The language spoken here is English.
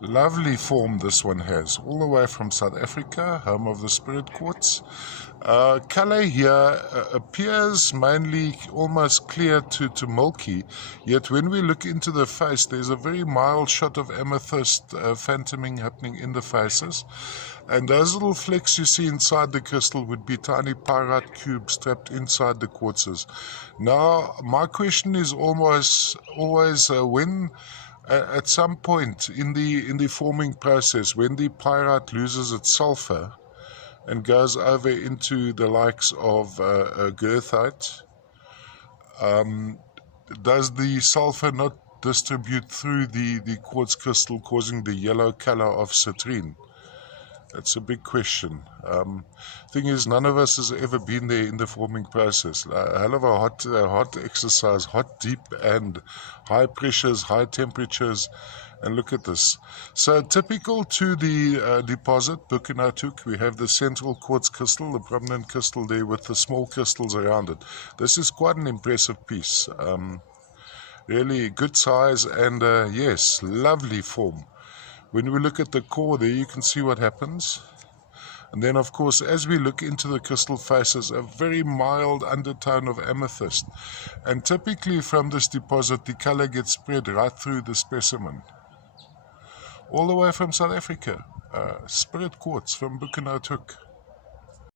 Lovely form this one has, all the way from South Africa, home of the spirit quartz. Color here appears mainly almost clear to milky, yet when we look into the face, there's a very mild shot of amethyst phantoming happening in the faces. And those little flecks you see inside the crystal would be tiny pyrite cubes trapped inside the quartzes. Now, my question is always when at some point in the forming process, when the pyrite loses its sulfur and goes over into the likes of goethite, does the sulfur not distribute through the quartz crystal, causing the yellow color of citrine? That's a big question. Thing is, none of us has ever been there in the forming process. A hell of a hot exercise, hot, deep, and high pressures, high temperatures. And look at this. So typical to the deposit, Bucanatuk, we have the central quartz crystal, the prominent crystal there with the small crystals around it. This is quite an impressive piece. Really good size and yes, lovely form. When we look at the core there, you can see what happens. And then, of course, as we look into the crystal faces, a very mild undertone of amethyst. And typically from this deposit, the color gets spread right through the specimen. All the way from South Africa, spirit quartz from Bucanatuk.